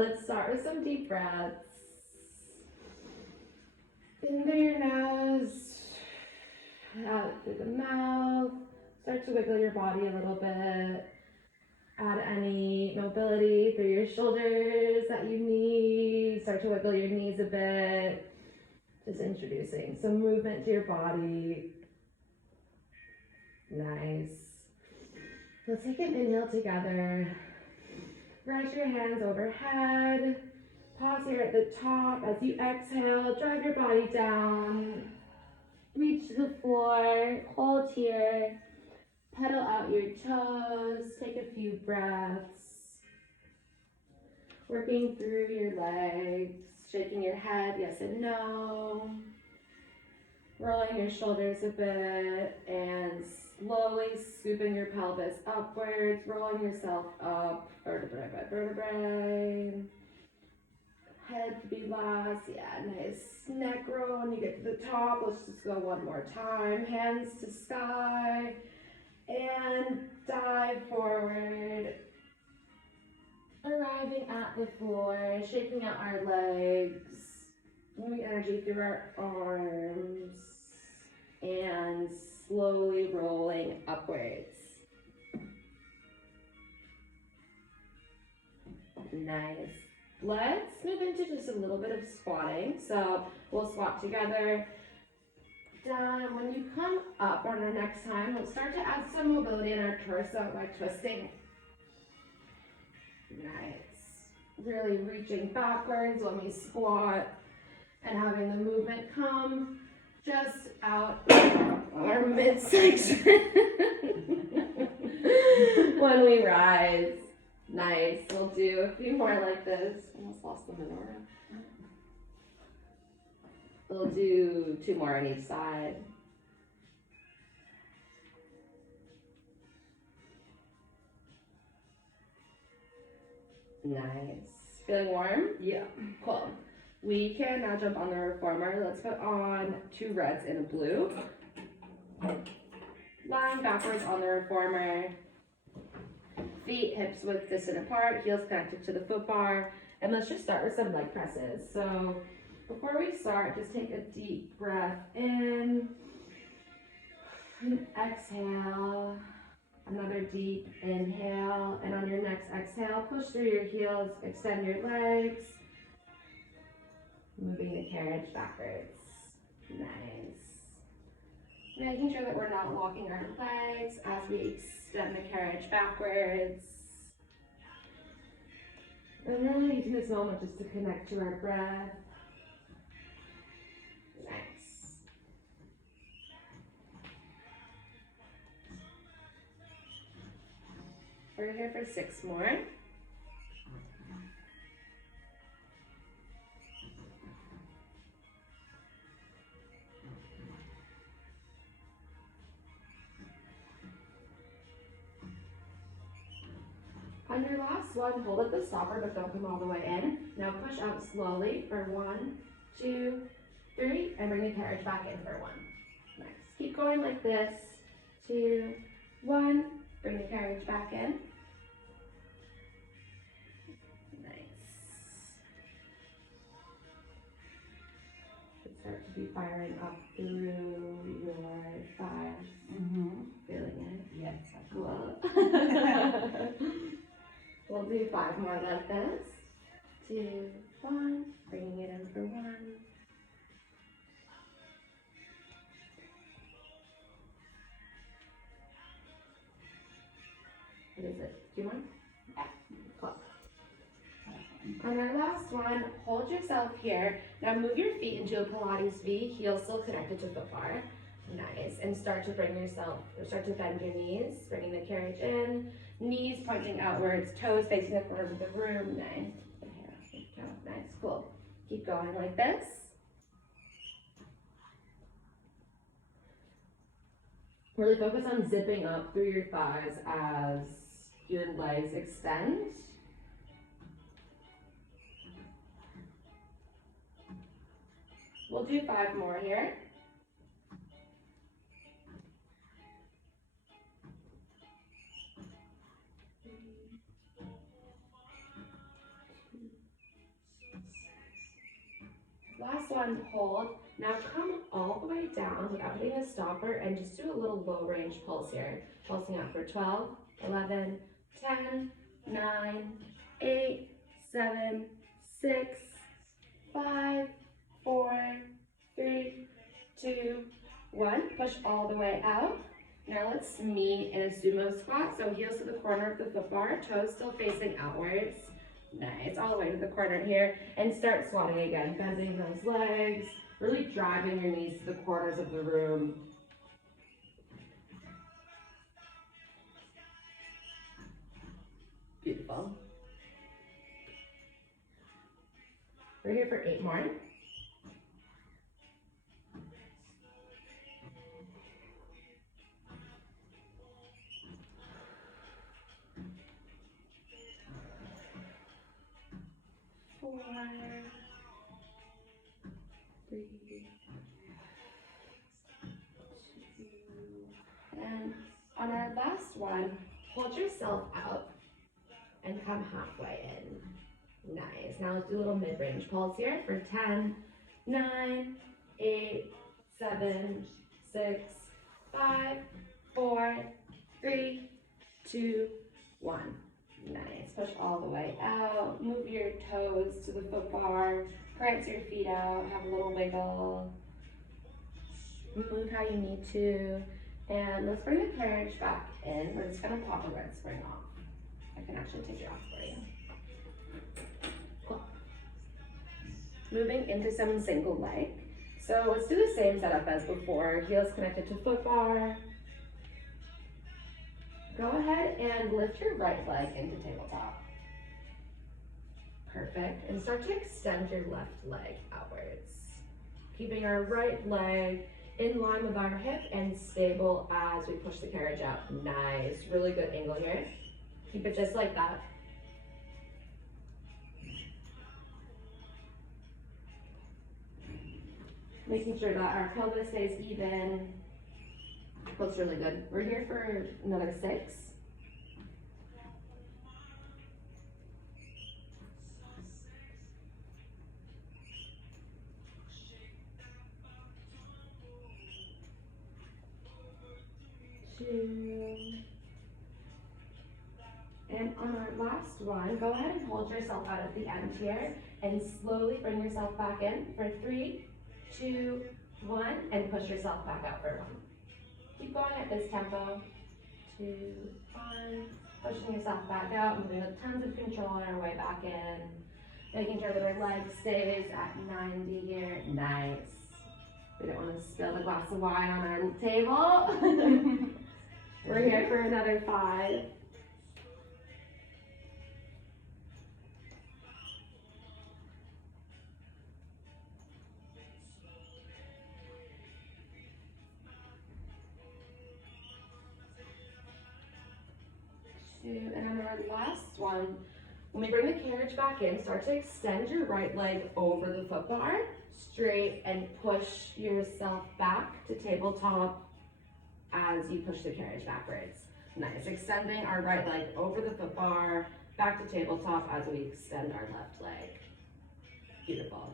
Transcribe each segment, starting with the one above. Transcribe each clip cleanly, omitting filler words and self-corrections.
Let's start with some deep breaths. In through your nose, out through the mouth. Start to wiggle your body a little bit. Add any mobility through your shoulders that you need. Start to wiggle your knees a bit. Just introducing some movement to your body. Nice. Let's take an inhale together. Rise your hands overhead. Pause here at the top. As you exhale, drive your body down. Reach the floor. Hold here. Pedal out your toes. Take a few breaths. Working through your legs. Shaking your head, yes and no. Rolling your shoulders a bit and slowly scooping your pelvis upwards, rolling yourself up, vertebrae by vertebrae. Head to be last, yeah, nice neck roll when you get to the top. Let's just go one more time. Hands to sky and dive forward. Arriving at the floor, shaking out our legs, moving energy through our arms, and slowly rolling upwards. Nice. Let's move into just a little bit of squatting. So we'll squat together. Down. When you come up on our next time, we'll start to add some mobility in our torso by twisting. Nice. Really reaching backwards when we squat and having the movement come just out our midsection when we rise. Nice. We'll do a few more like this. Almost lost the menorah. We'll do 2 more on each side. Nice. Feeling warm? Yeah. Cool. We can now jump on the reformer. Let's put on 2 reds and a blue. Lying backwards on the reformer. Feet, hips width distant apart, heels connected to the foot bar. And let's just start with some leg presses. So before we start, just take a deep breath in. And exhale. Another deep inhale, and on your next exhale, push through your heels, extend your legs, moving the carriage backwards. Nice. Making sure that we're not locking our legs as we extend the carriage backwards. And really using this moment just to connect to our breath. Nice. We're here for 6 more. On your last one, hold at the stopper, but don't come all the way in. Now push out slowly for 1, 2, 3, and bring the carriage back in for 1. Nice. Keep going like this. 2, 1, bring the carriage back in. Start to be firing up through your thighs. Feeling it? Yes. Cool. We'll do 5 more like this. 2, 1. Bringing it in for 1. What is it? 2 more? Yeah. Cool. On our last one, hold yourself here. Now move your feet into a Pilates V, heels still connected to foot bar. Nice. And start to bend your knees, bringing the carriage in. Knees pointing outwards, toes facing the corners of the room. Nice. Nice. Cool. Keep going like this. Really focus on zipping up through your thighs as your legs extend. We'll do 5 more here. one, hold. Now come all the way down without hitting a stopper and just do a little low range pulse here. Pulsing out for 12, 11, 10, 9, 8, 7, 6, 5, 4, 3, 2, 1. Push all the way out. Now let's meet in a sumo squat. So heels to the corner of the foot bar, toes still facing outwards. Nice, all the way to the corner here. And start squatting again, bending those legs, really driving your knees to the corners of the room. Beautiful. We're here for 8 more. Four, 3, 2, and on our last one, hold yourself out and come halfway in. Nice. Now let's do a little mid-range pulse here for 10, 9, 8, 7, 6, 5, 4, 3, 2, 1. Nice. Push all the way out. Move your toes to the foot bar. Prance your feet out. Have a little wiggle. Move how you need to. And let's bring the carriage back in. We're just going to pop the red spring off. I can actually take it off for you. Cool. Moving into some single leg. So let's do the same setup as before. Heels connected to foot bar. Go ahead and lift your right leg into tabletop. Perfect. And start to extend your left leg outwards. Keeping our right leg in line with our hip and stable as we push the carriage out. Nice. Really good angle here. Keep it just like that. Making sure that our pelvis stays even. Looks really good. We're here for another 6. Two. And on our last one, go ahead and hold yourself out at the end here and slowly bring yourself back in for 3, 2, 1, and push yourself back out for 1. Keep going at this tempo. 2, 1, pushing yourself back out, moving with tons of control on our way back in. Making sure that our leg stays at 90 here. Nice. We don't want to spill the glass of wine on our table. We're here for another 5. And on our last one, when we bring the carriage back in, start to extend your right leg over the foot bar, straight, and push yourself back to tabletop as you push the carriage backwards. Nice. Extending our right leg over the foot bar, back to tabletop as we extend our left leg. Beautiful.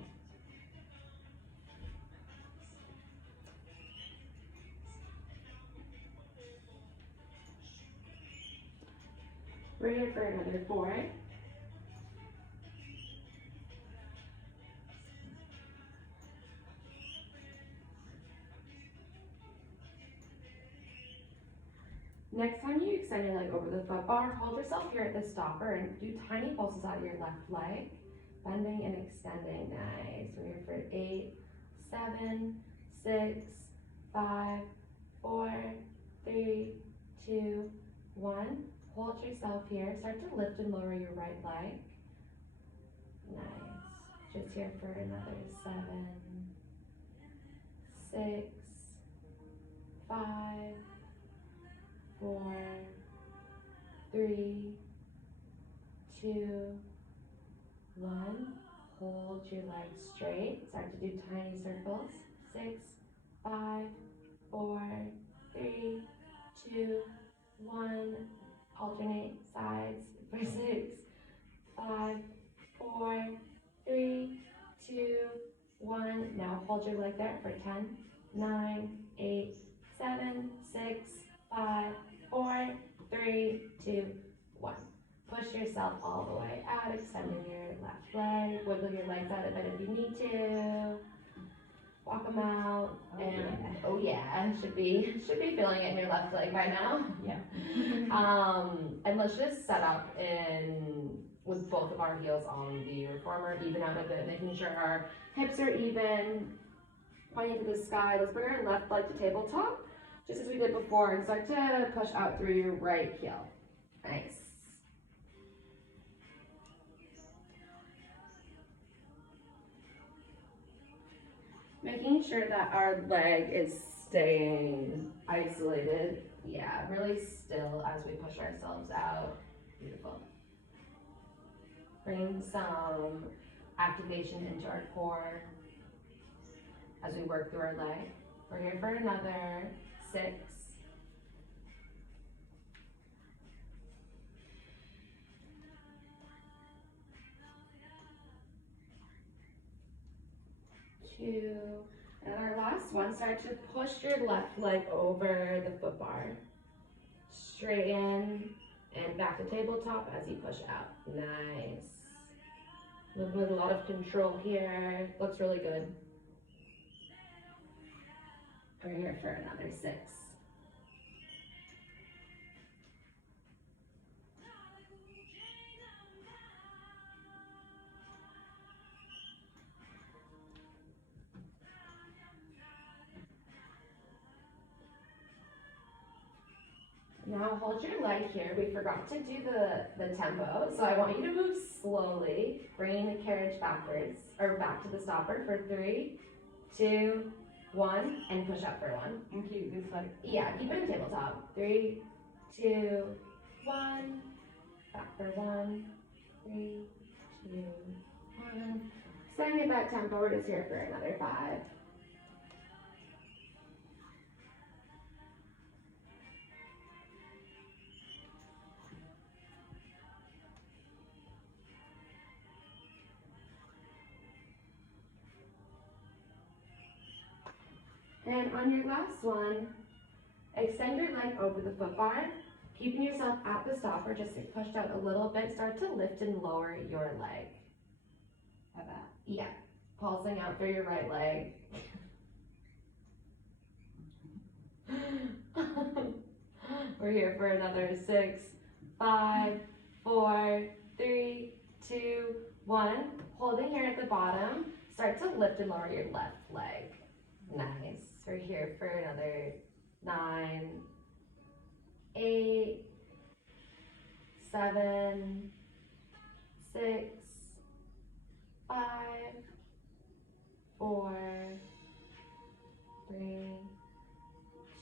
We're here for another 4. Next time you extend your leg over the foot bar, hold yourself here at the stopper and do tiny pulses out of your left leg, bending and extending. Nice. We're here for 8, 7, 6, 5, 4, 3, 2, 1. Hold yourself here. Start to lift and lower your right leg. Nice. Just here for another 7, 6, 5, 4, 3, 2, 1. Hold your legs straight. Start to do tiny circles. 6, 5, 4, 3, 2, 1. Alternate sides for 6, 5, 4, 3, 2, 1. Now hold your leg there for 10, 9, 8, 7, 6, 5, 4, 3, 2, 1. Push yourself all the way out, extending your left leg. Wiggle your legs out a bit if you need to. Walk them out, and oh yeah, should be feeling it in your left leg by now. Yeah. And let's just set up in with both of our heels on the reformer, even out a bit, making sure our hips are even, pointing to the sky. Let's bring our left leg to tabletop, just as we did before, and start to push out through your right heel. Nice. Making sure that our leg is staying isolated. Yeah, really still as we push ourselves out. Beautiful. Bring some activation into our core as we work through our leg. We're here for another 6. 2, and our last one, start to push your left leg over the foot bar. Straighten and back to tabletop as you push out. Nice. With a lot of control here. Looks really good. We're here for another 6. Now hold your leg here. We forgot to do the tempo, so I want you to move slowly, bringing the carriage backwards, or back to the stopper for 3, 2, 1, and push up for 1. And keep this like. Yeah, keep it in tabletop. 3, 2, 1, back for 1, 3, 2, 1. Staying at that tempo, we're just here for another 5. And on your last one, extend your leg over the foot bar, keeping yourself at the stopper, just get pushed out a little bit. Start to lift and lower your leg. Like that. Yeah, pulsing out through your right leg. We're here for another 6, 5, 4, 3, 2, 1. Holding here at the bottom, start to lift and lower your left leg. Nice. We're here for another 9, 8, 7, 6, 5, 4, 3,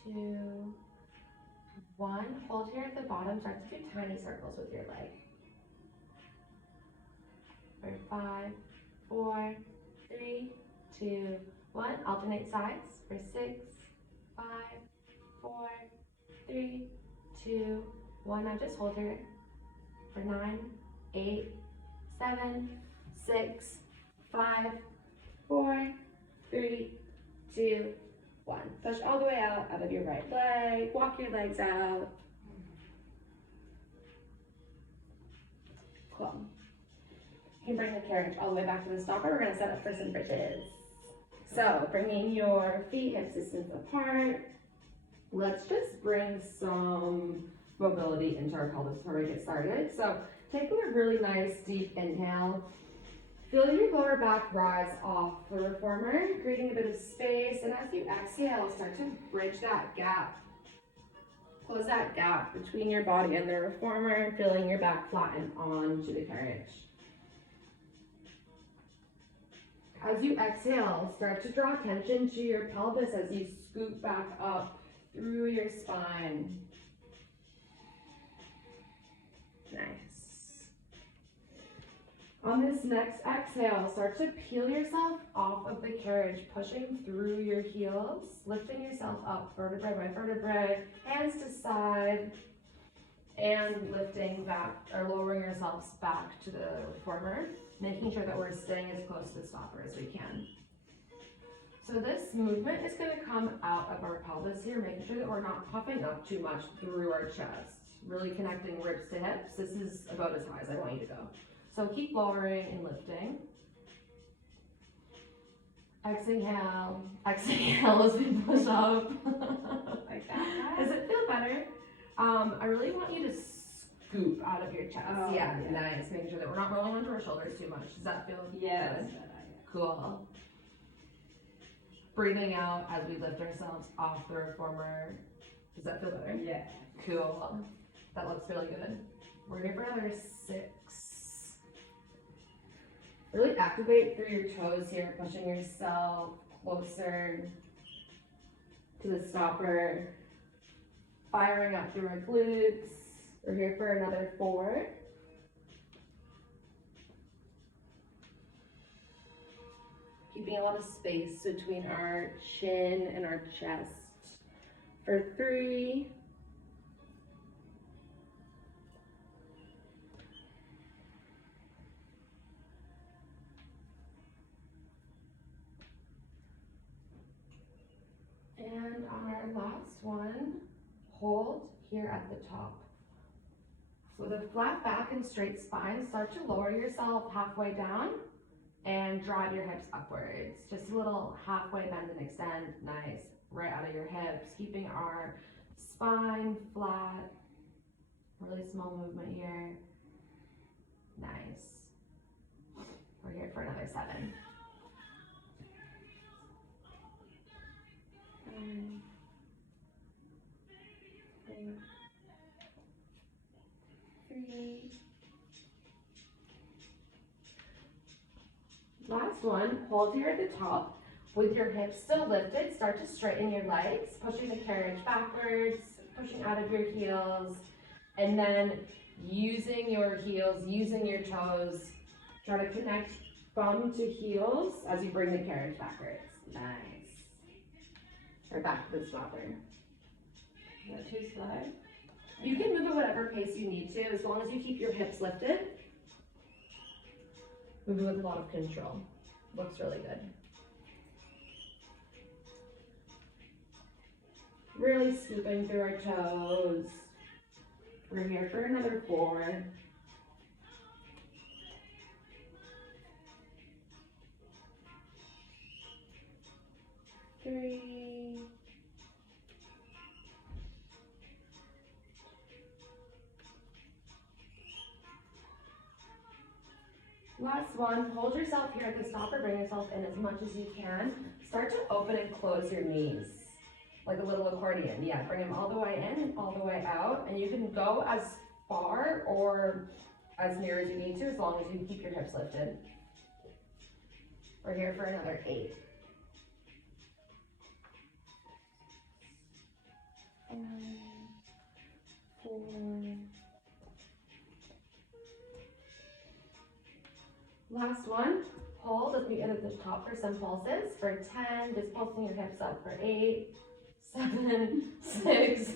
2, 1. Hold here at the bottom. Start to do tiny circles with your leg. For 5, 4, 3, 2, 1. Alternate sides for 6, 5, 4, 3, 2, 1. Now just hold here for 9, 8, 7, 6, 5, 4, 3, 2, 1. Push all the way out of your right leg. Walk your legs out. Cool. You can bring the carriage all the way back to the stopper. We're going to set up for some bridges. So bringing your feet hip distance apart. Let's just bring some mobility into our pelvis before we get started. So taking a really nice deep inhale. Feel your lower back rise off the reformer, creating a bit of space. And as you exhale, start to bridge that gap. Close that gap between your body and the reformer, feeling your back flatten onto the carriage. As you exhale, start to draw attention to your pelvis as you scoot back up through your spine. Nice. On this next exhale, start to peel yourself off of the carriage, pushing through your heels, lifting yourself up vertebrae by vertebrae, hands to side, and lifting back or lowering yourselves back to the reformer, making sure that we're staying as close to the stopper as we can. So this movement is gonna come out of our pelvis here, making sure that we're not puffing up too much through our chest. Really connecting ribs to hips. This is about as high as I want you to go. So keep lowering and lifting. Exhale, exhale as we push up. Like that. Does it feel better? I really want you to scoop out of your chest. Oh, yeah, yeah. nice. Making sure that we're not rolling onto our shoulders too much. Does that feel Yes. good? Cool. Breathing out as we lift ourselves off the reformer. Does that feel better? Yeah. Cool. That looks really good. We're here for another 6. Really activate through your toes here, pushing yourself closer to the stopper. Firing up through our glutes. We're here for another 4. Keeping a lot of space between our chin and our chest. For 3. And on our last one, hold here at the top. With a flat back and straight spine, start to lower yourself halfway down and drive your hips upwards. Just a little halfway bend and extend, nice, right out of your hips, keeping our spine flat. Really small movement here, nice. We're here for another 7. 5, 4, 3. Last one, hold here at the top. With your hips still lifted, start to straighten your legs, pushing the carriage backwards, pushing out of your heels, and then using your heels, using your toes, try to connect bum to heels as you bring the carriage backwards. Nice. Or back to the stopper. Is that too slow? You can move at whatever pace you need to, as long as you keep your hips lifted. Move with a lot of control. Looks really good. Really scooping through our toes. We're here for another 4. 3. Last one, hold yourself here at the stopper, bring yourself in as much as you can. Start to open and close your knees, like a little accordion. Yeah, bring them all the way in and all the way out. And you can go as far or as near as you need to, as long as you keep your hips lifted. We're here for another 8. 5, 4. Last one, hold as we get at the top for some pulses. For 10, just pulsing your hips up for 8, 7, 6,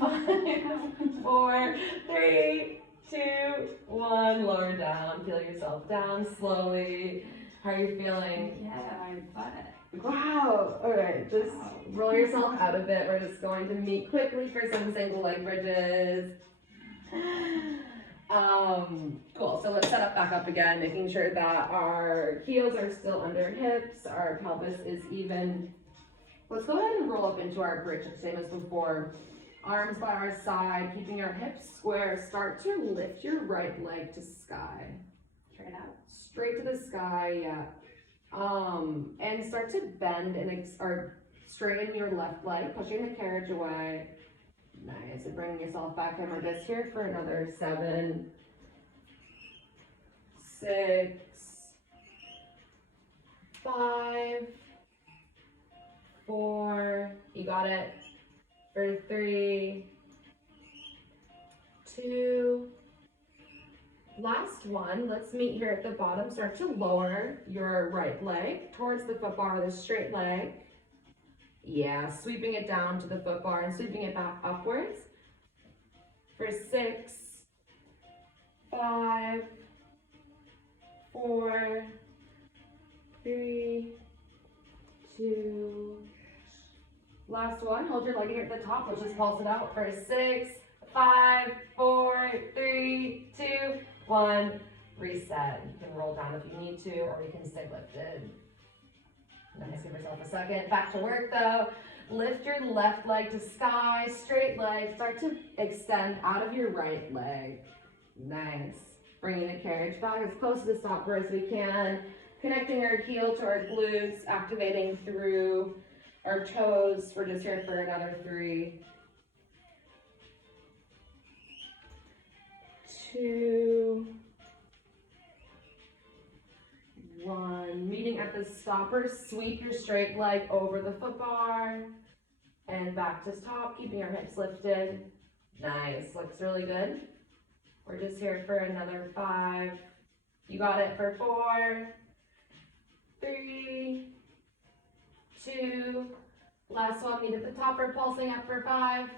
5, 4, 3, 2, 1. Lower down, feel yourself down slowly. How are you feeling? Yeah, my butt. Wow, all right, just roll yourself out a bit. We're just going to meet quickly for some single leg bridges. Cool, so let's set up back up again, making sure that our heels are still under hips, our pelvis is even. Let's go ahead and roll up into our bridge, same as before. Arms by our side, keeping our hips square. Start to lift your right leg to sky. Straight out. Straight to the sky, yeah. And start to bend and or straighten your left leg, pushing the carriage away. Nice, and bringing yourself back in. We're just here for another 7, 6, 5, 4, you got it. For 3, 2, last one. Let's meet here at the bottom. Start to lower your right leg towards the foot bar, the straight leg. Yeah, sweeping it down to the foot bar and sweeping it back upwards. For 6, 5, 4, 3, 2, 2. Last one, hold your leg here at the top. Let's just pulse it out for 6, 5, 4, 3, 2, 1. Reset. You can roll down if you need to, or you can stay lifted. Nice, give yourself a second. Back to work though. Lift your left leg to sky, straight leg. Start to extend out of your right leg. Nice. Bringing the carriage back as close to the stopper as we can. Connecting our heel to our glutes, activating through our toes. We're just here for another 3, 2, 1. Meeting at the stopper, sweep your straight leg over the foot bar and back to top, keeping our hips lifted. Nice, looks really good. We're just here for another 5. You got it for 4, 3, 2. Last one, meet at the top, we're pulsing up for 5,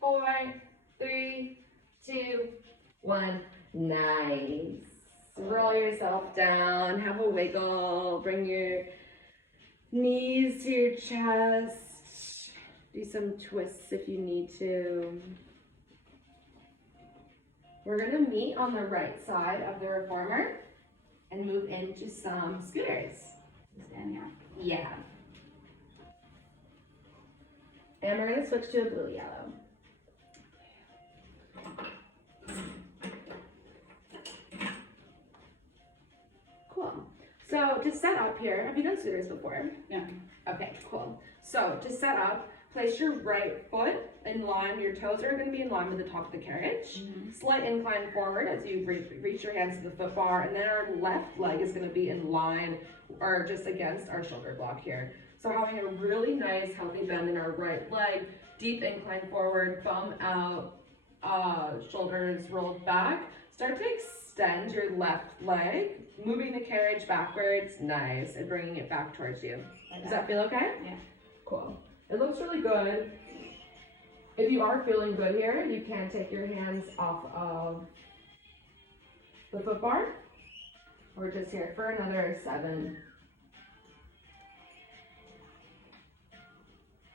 4, 3, 2, 1. Nice. Roll yourself down, have a wiggle, bring your knees to your chest, do some twists if you need to. We're gonna meet on the right side of the reformer and move into some scooters. Stand here. Yeah. And we're gonna switch to a blue yellow. Cool. So to set up here, have you done scooters before? No. Okay, cool. So to set up, place your right foot in line. Your toes are going to be in line with the top of the carriage. Slight incline forward as you reach your hands to the foot bar, and then our left leg is going to be in line or just against our shoulder block here. So having a really nice healthy bend in our right leg, deep incline forward, bum out, shoulders rolled back. Start to extend your left leg, moving the carriage backwards, nice, and bringing it back towards you. Does that feel okay? Yeah. Cool. It looks really good. If you are feeling good here, you can take your hands off of the foot bar. We're just here for another 7.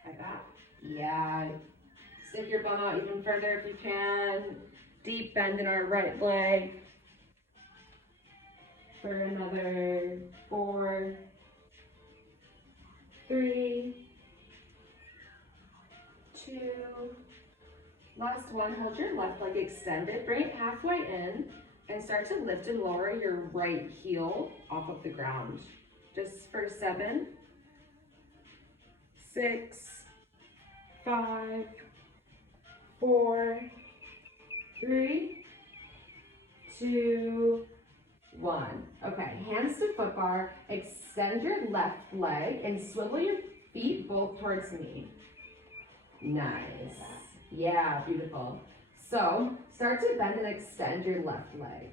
Like that. Yeah. Stick your bum out even further if you can. Deep bend in our right leg. For another 4, 3, 2. Last one, hold your left leg extended. Bring it halfway in and start to lift and lower your right heel off of the ground. Just for 7, 6, 5, 4, 3, 2, 1. Okay, hands to foot bar. Extend your left leg and swivel your feet both towards me. Nice. Yeah, beautiful. So start to bend and extend your left leg.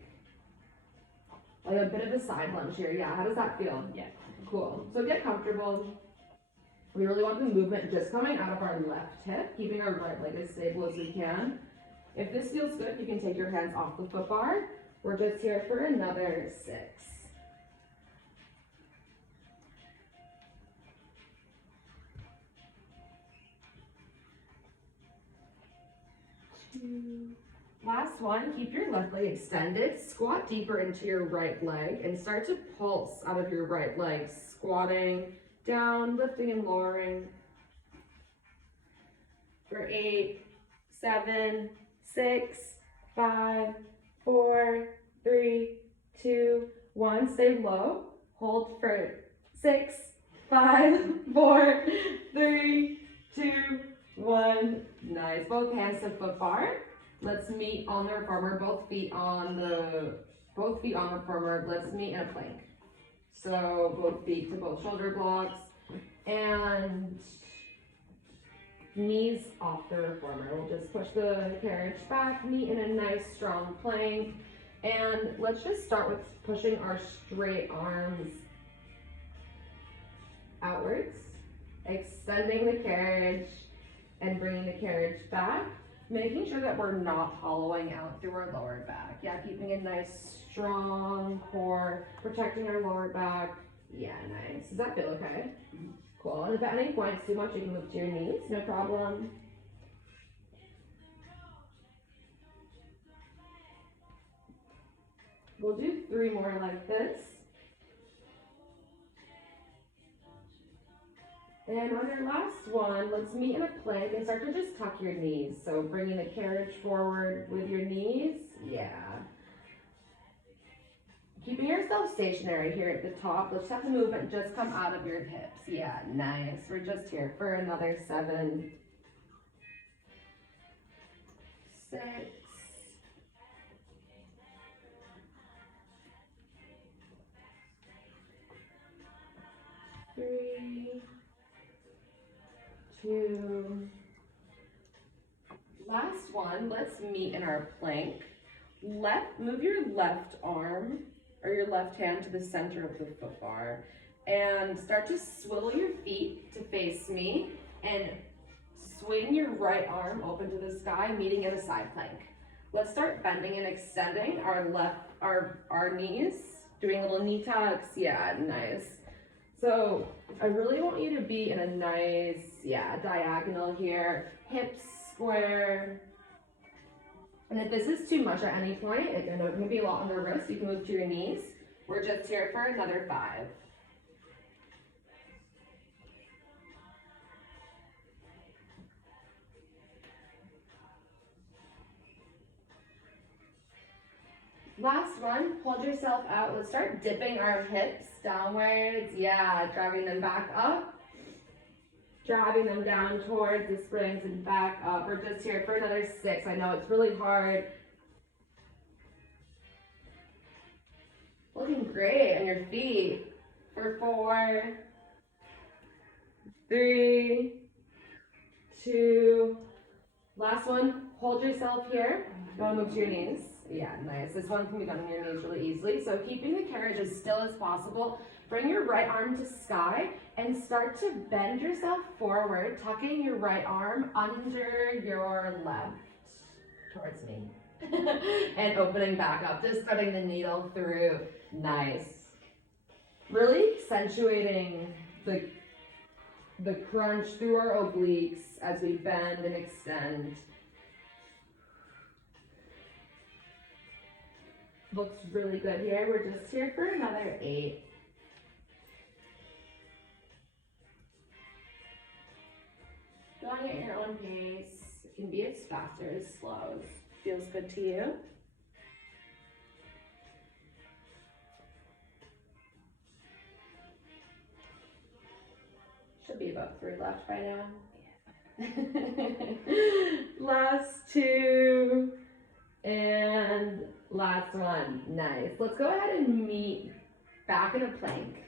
Like a bit of a side lunge here. Yeah, how does that feel? Yeah. Cool. So get comfortable. We really want the movement just coming out of our left hip, keeping our right leg as stable as we can. If this feels good, you can take your hands off the foot bar. We're just here for another 6. 2. Last one, keep your left leg extended. Squat deeper into your right leg and start to pulse out of your right leg. Squatting down, lifting and lowering. For 8, 7, 6, 5, 4, 3, 2, 1. Stay low. Hold for 6, 5, 4, 3, 2, 1. Nice. Both hands to foot bar. Let's meet on the reformer. Both feet on the reformer. Let's meet in a plank. So both feet to both shoulder blocks and knees off the reformer. We'll just push the carriage back, meet in a nice strong plank. And let's just start with pushing our straight arms outwards, extending the carriage and bringing the carriage back, making sure that we're not hollowing out through our lower back. Yeah, keeping a nice strong core, protecting our lower back. Yeah, nice. Does that feel okay? Cool. Cool. And if at any point it's too much, you can move to your knees, no problem. We'll do 3 more like this. And on your last one, let's meet in a plank and start to just tuck your knees. So bringing the carriage forward with your knees. Yeah. Keeping yourself stationary here at the top. Let's have the movement just come out of your hips. Yeah, nice. We're just here for another 7, 6, 3, 2. Last one, let's meet in our plank. Move your left arm or your left hand to the center of the foot bar and start to swivel your feet to face me and swing your right arm open to the sky, meeting in a side plank. Let's start bending and extending our knees, doing little knee tucks. Yeah, nice. So I really want you to be in a nice, diagonal here, hips square. And if this is too much at any point, I know it can be a lot on the wrist, you can move to your knees. We're just here for another 5. Last one, hold yourself out. Let's start dipping our hips downwards. Yeah, driving them back up. Driving them down towards the springs and back up. We're just here for another 6. I know it's really hard. Looking great on your feet. For 4, 3, 2. Last one, hold yourself here. You want to move to your knees? Yeah, nice. This one can be done on your knees really easily. So keeping the carriage as still as possible. Bring your right arm to sky and start to bend yourself forward, tucking your right arm under your left towards me. And opening back up, just threading the needle through. Nice. Really accentuating the crunch through our obliques as we bend and extend. Looks really good here. We're just here for another 8. Going at your own pace. It can be as fast or as slow as feels good to you. Should be about 3 left by now. Yeah. Last 2. And last one. Nice. Let's go ahead and meet back in a plank.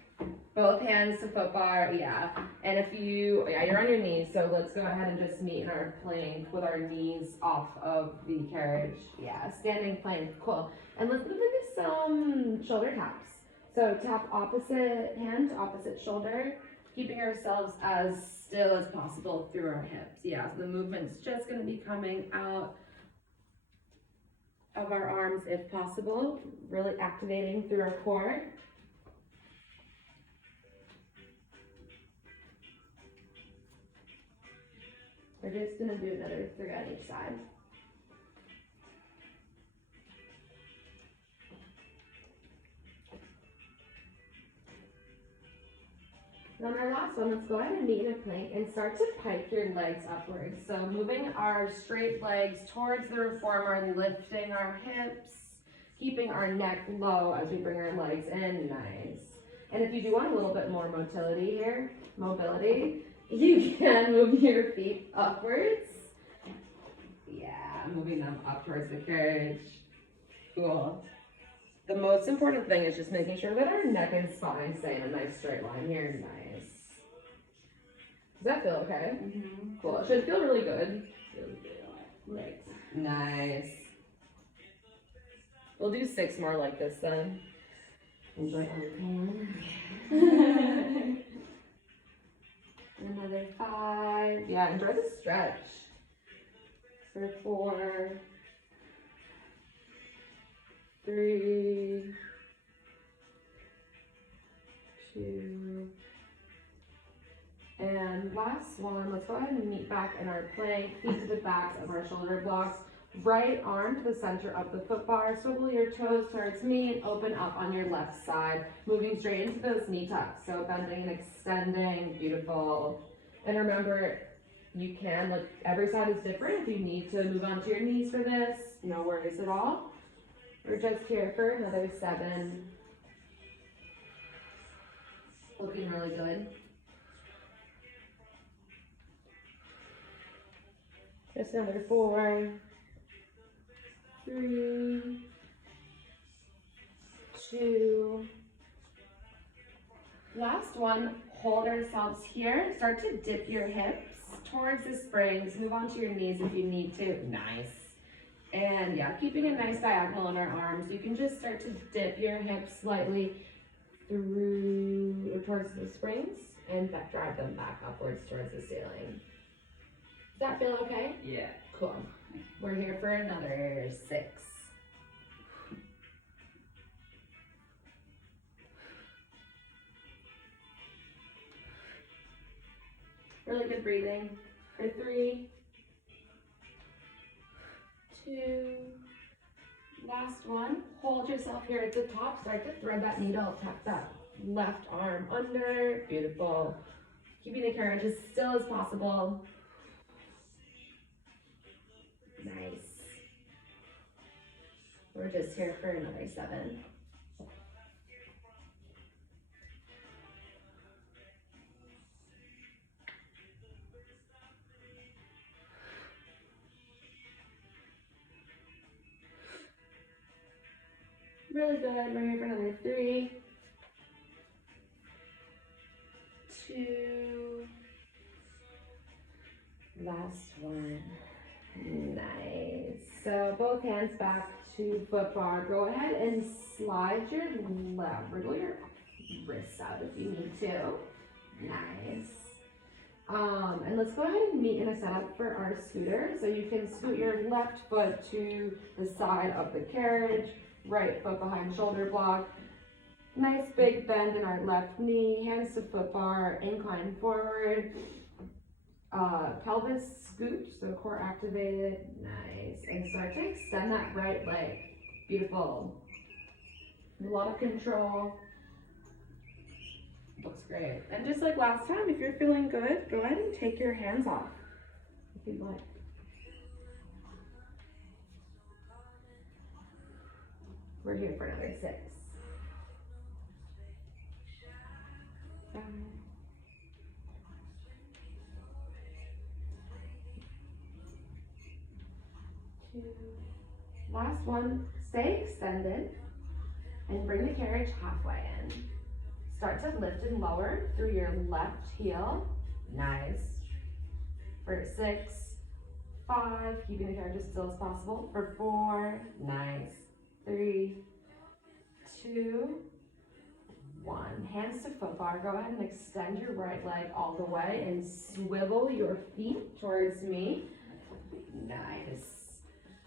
Both hands to foot bar, yeah. And if you're on your knees, so let's go ahead and just meet in our plank with our knees off of the carriage. Yeah, standing plank, cool. And let's move into some shoulder taps. So tap opposite hand to opposite shoulder, keeping ourselves as still as possible through our hips. Yeah, so the movement's just gonna be coming out of our arms if possible, really activating through our core. We're just gonna do another 3 on each side. And on our last one, let's go ahead and meet in a plank and start to pike your legs upwards. So moving our straight legs towards the reformer, lifting our hips, keeping our neck low as we bring our legs in, nice. And if you do want a little bit more mobility here, you can move your feet upwards. Yeah, moving them up towards the carriage. Cool. The most important thing is just making sure that our neck and spine stay in a nice straight line here. Nice. Does that feel okay? Mm-hmm. Cool. It should feel really good. Right. Nice. We'll do 6 more like this then. Enjoy everything. Another 5. Yeah, enjoy the stretch. For 4, 3, 2, one. Let's go ahead and meet back in our plank. Feet to the backs of our shoulder blocks. Right arm to the center of the foot bar. Swivel your toes towards me and open up on your left side. Moving straight into those knee tucks. So bending and extending. Beautiful. And remember, you can, like, every side is different. If you need to move onto your knees for this, no worries at all. We're just here for another 7. Looking really good. Just another 4, 3, 2. Last one, hold ourselves here. Start to dip your hips towards the springs. Move onto your knees if you need to. Nice. And yeah, keeping a nice diagonal in our arms. You can just start to dip your hips slightly through or towards the springs and drive them back upwards towards the ceiling. Does that feel okay? Yeah. Cool. We're here for another 6. Really good breathing. For 3, 2, last one. Hold yourself here at the top. Start to thread that needle. Tuck that left arm under. Beautiful. Keeping the carriage as still as possible. Nice. We're just here for another 7. Really good. We're here for another 3, 2, last one. Nice. So both hands back to foot bar. Go ahead and slide your wriggle your wrists out if you need to. Nice. And let's go ahead and meet in a setup for our scooter. So you can scoot your left foot to the side of the carriage, right foot behind shoulder block. Nice big bend in our left knee, hands to foot bar, incline forward. Pelvis scoot, so core activated. Nice. And start to extend that right leg. Beautiful. A lot of control. Looks great. And just like last time, if you're feeling good, go ahead and take your hands off if you'd like. We're here for another 6. 5. 2. Last one. Stay extended and bring the carriage halfway in. Start to lift and lower through your left heel. Nice. For 6, 5, keeping the carriage as still as possible. For 4, nice. 3, 2, 1. Hands to foot bar. Go ahead and extend your right leg all the way and swivel your feet towards me. Nice.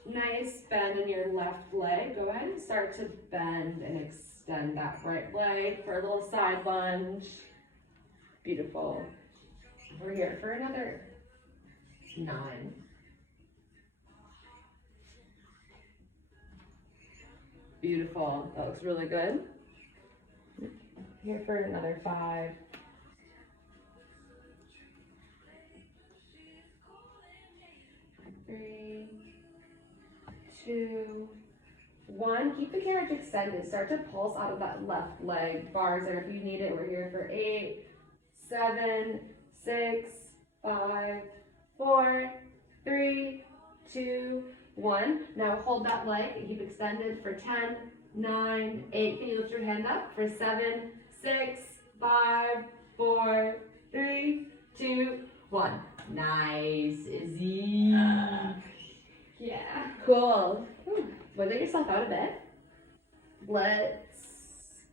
Nice bend in your left leg. Go ahead and start to bend and extend that right leg for a little side lunge. Beautiful. We're here for another 9. Beautiful. That looks really good. Here for another 5. 3, 2, 1. Keep the carriage extended. Start to pulse out of that left leg. Bars there if you need it. We're here for 8, 7, 6, 5, 4, 3, 2, 1. Now hold that leg and keep extended for 10, 9, 8. Can you lift your hand up for 7, 6, 5, 4, 3, 2, 1. Nice, Izzy. Yeah. Cool. Wiggle yourself out a bit. Let's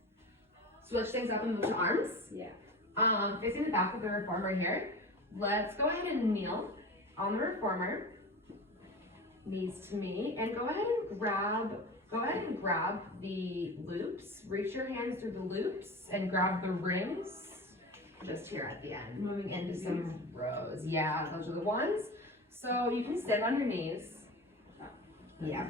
switch things up and move to arms. Yeah. Facing the back of the reformer here. Let's go ahead and kneel on the reformer, knees to me, and go ahead and grab the loops. Reach your hands through the loops and grab the rings just here at the end, moving into some rows. Yeah, those are the ones. So you can stand on your knees. Yeah.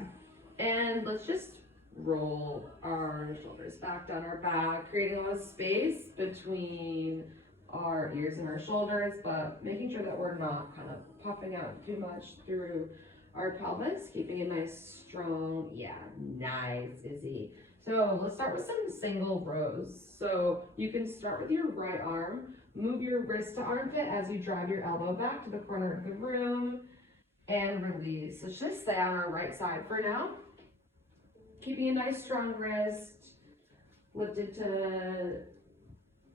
And let's just roll our shoulders back down our back, creating a lot of space between our ears and our shoulders, but making sure that we're not kind of puffing out too much through our pelvis, keeping it nice, strong. Yeah, nice, Izzy. So let's start with some single rows. So you can start with your right arm, move your wrist to armpit as you drive your elbow back to the corner of the room, and release. Let's just stay on our right side for now. Keeping a nice strong wrist, lifted to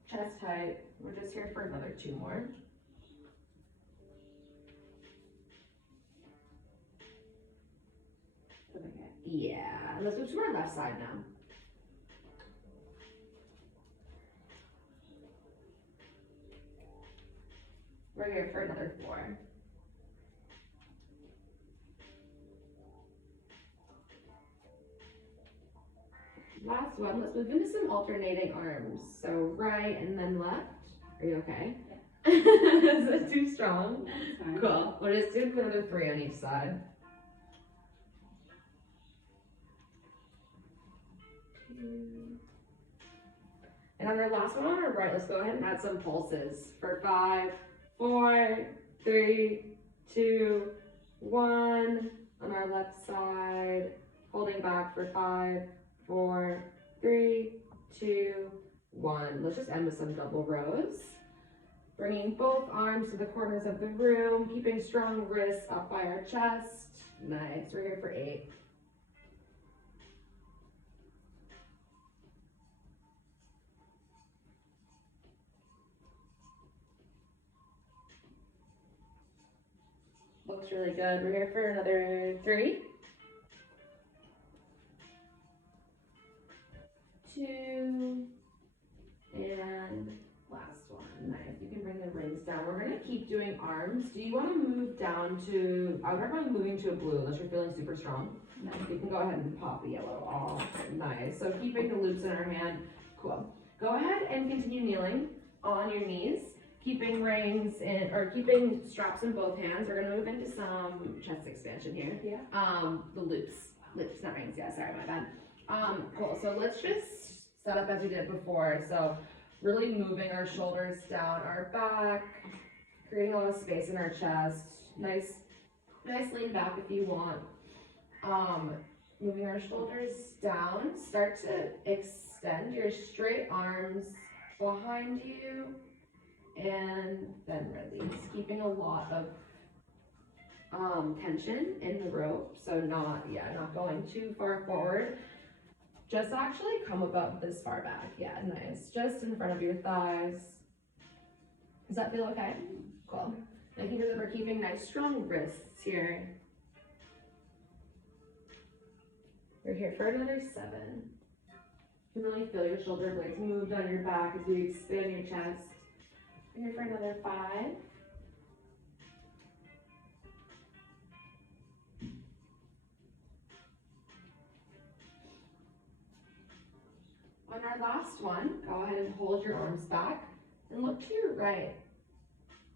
chest height. We're just here for another 2 more. Yeah, let's move to our left side now. We're here for another 4. Last one, let's move into some alternating arms. So right and then left. Are you okay? Yeah. Is that too strong? That's fine. Cool. We'll just do another 3 on each side. 2. And on our last one on our right, let's go ahead and add some pulses for 5, 4, 3, 2, 1. On our left side, holding back for 5, 4, 3, 2, 1. Let's just end with some double rows. Bringing both arms to the corners of the room, keeping strong wrists up by our chest. Nice. We're here for 8. Looks really good. We're here for another 3. 2, and last one. Nice. You can bring the rings down. We're gonna keep doing arms. Do you want to move down to? I would recommend moving to a blue unless you're feeling super strong. No, you can go ahead and pop the yellow off. Nice. So keeping the loops in our hand. Cool. Go ahead and continue kneeling on your knees, keeping rings in or keeping straps in both hands. We're gonna move into some chest expansion here. Yeah. The loops, not rings. Yeah, sorry, my bad. Cool. So let's just set up as we did before. So really moving our shoulders down our back, creating a lot of space in our chest. Nice lean back if you want. Moving our shoulders down. Start to extend your straight arms behind you, and then release. Keeping a lot of tension in the rope, so not going too far forward. Just actually come about this far back. Yeah, nice. Just in front of your thighs. Does that feel okay? Cool. Making sure that we're keeping nice strong wrists here. We're here for another 7. You can really feel your shoulder blades moved on your back as you expand your chest. We're here for another 5. On our last one, go ahead and hold your arms back and look to your right.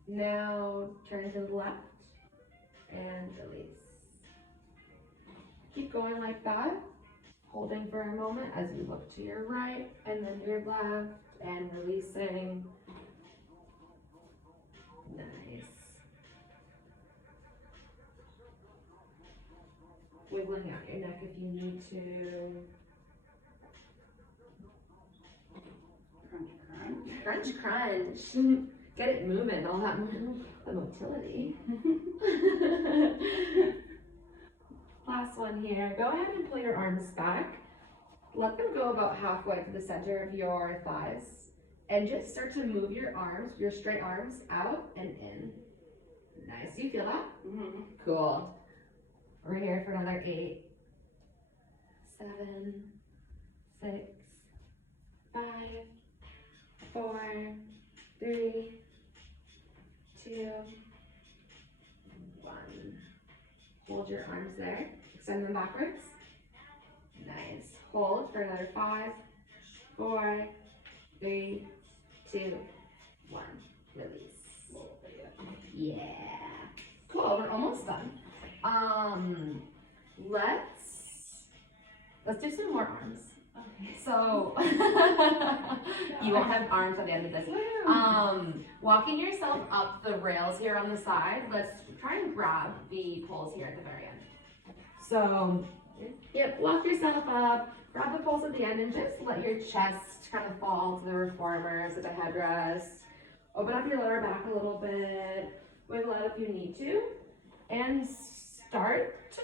Now turn to the left and release. Keep going like that, holding for a moment as you look to your right and then your left and releasing. Nice. Wiggling out your neck if you need to. Crunch, crunch. Crunch, crunch. Get it moving, all that the motility. Last one here. Go ahead and pull your arms back. Let them go about halfway to the center of your thighs. And just start to move your arms, your straight arms, out and in. Nice. Do you feel that? Mm-hmm. Cool. We're here for another 8, 7, 6, 5, 4, 3, 2, 1. Hold your arms there. Extend them backwards. Nice. Hold for another 5, 4, 3, 2, 1. Release. Yeah. Cool, we're almost done. Let's do some more arms. Okay. So you won't have arms at the end of this. Walking yourself up the rails here on the side, let's try and grab the poles here at the very end. So, yep, walk yourself up, grab the poles at the end, and just let your chest kind of fall to the reformers at the headrest. Open up your lower back a little bit, wiggle out if you need to, and start to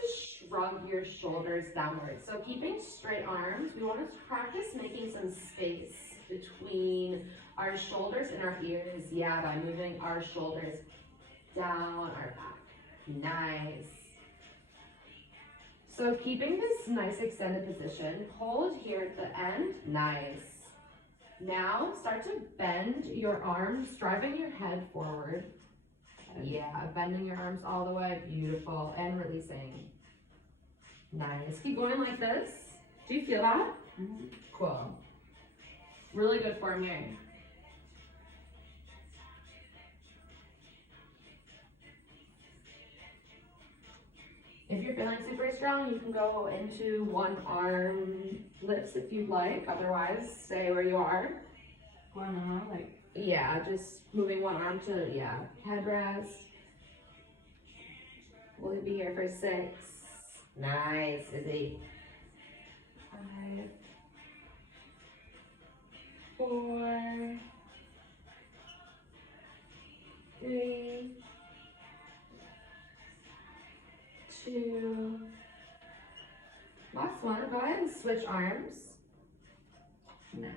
shrug your shoulders downwards. So keeping straight arms, we want to practice making some space between our shoulders and our ears. Yeah, by moving our shoulders down our back. Nice. So keeping this nice extended position, hold here at the end. Nice. Now start to bend your arms, driving your head forward. Yeah, bending your arms all the way. Beautiful. And releasing. Nice. Keep going like this. Do you feel that? Mm-hmm. Cool. Really good form here. If you're feeling super strong, you can go into one arm lifts if you'd like. Otherwise, stay where you are. One arm, like. Yeah, just moving one arm to, yeah, headrest. We'll be here for 6. Nice, Izzy. 5, 4, 3, 2. Last one. Go ahead and switch arms. Nice.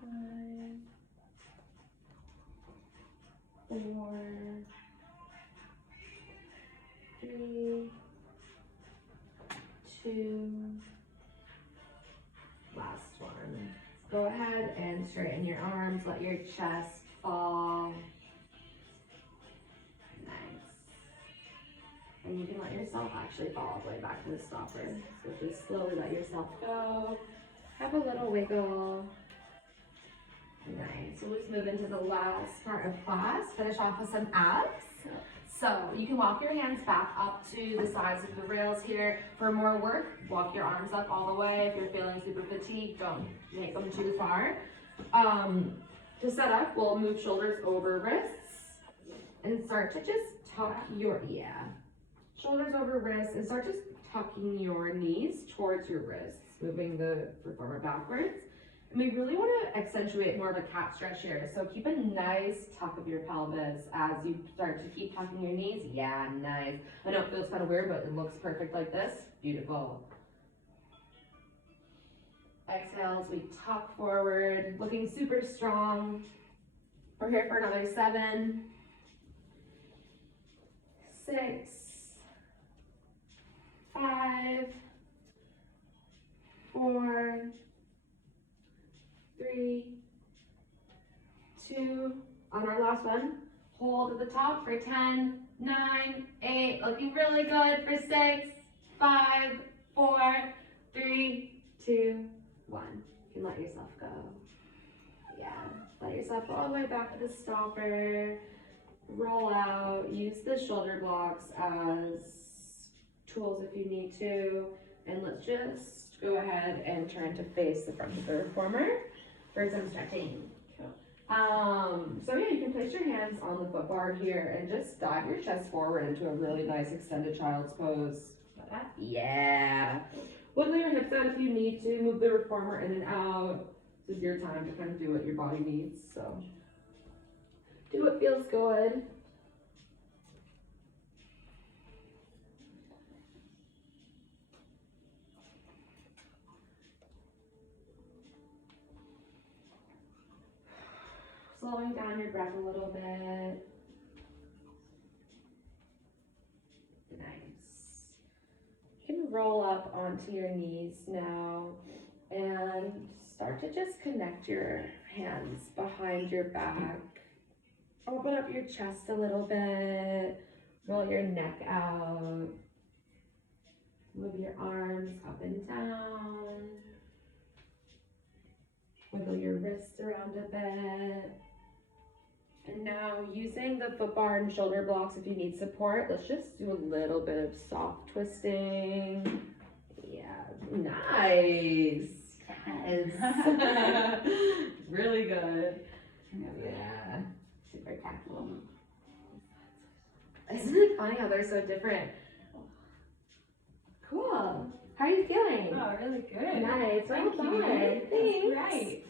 5, 4, 3, 2. Last one. Go ahead and straighten your arms. Let your chest fall. Nice. And you can let yourself actually fall all the way back to the stopper. So just slowly let yourself go. Have a little wiggle. Nice. So let's move into the last part of class. Finish off with some abs. So you can walk your hands back up to the sides of the rails here. For more work, walk your arms up all the way. If you're feeling super fatigued, don't make them too far. To set up, we'll move shoulders over wrists and start to just tuck your, shoulders over wrists and start just tucking your knees towards your wrists, moving the reformer backwards. And we really want to accentuate more of a cat stretch here. So keep a nice tuck of your pelvis as you start to keep tucking your knees. Yeah, nice. I know it feels kind of weird, but it looks perfect like this. Beautiful. Exhale as we tuck forward, looking super strong. We're here for another 7, 6, 5, 4, 3, 2. On our last one, hold at the top for 10, 9, 8. Looking really good for 6, 5, 4, 3, 2, 1. You can let yourself go. Yeah, let yourself go all the way back to the stopper. Roll out. Use the shoulder blocks as tools if you need to. And let's just go ahead and turn to face the front of the reformer for some stretching. So yeah, you can place your hands on the foot bar here and just dive your chest forward into a really nice extended child's pose. Like that. Yeah. Wiggle your hips out if you need to. Move the reformer in and out. This is your time to kind of do what your body needs. So do what feels good. Slowing down your breath a little bit. Nice. You can roll up onto your knees now and start to just connect your hands behind your back. Open up your chest a little bit. Roll your neck out. Move your arms up and down. Wiggle your wrists around a bit. And now using the foot bar and shoulder blocks if you need support, let's just do a little bit of soft twisting. Yeah, nice. Yes. Really good. Yeah. Super tactful. Isn't it funny how they're so different? Cool. How are you feeling? Oh, really good. Nice. Well Thank you. done. That's Thanks. right.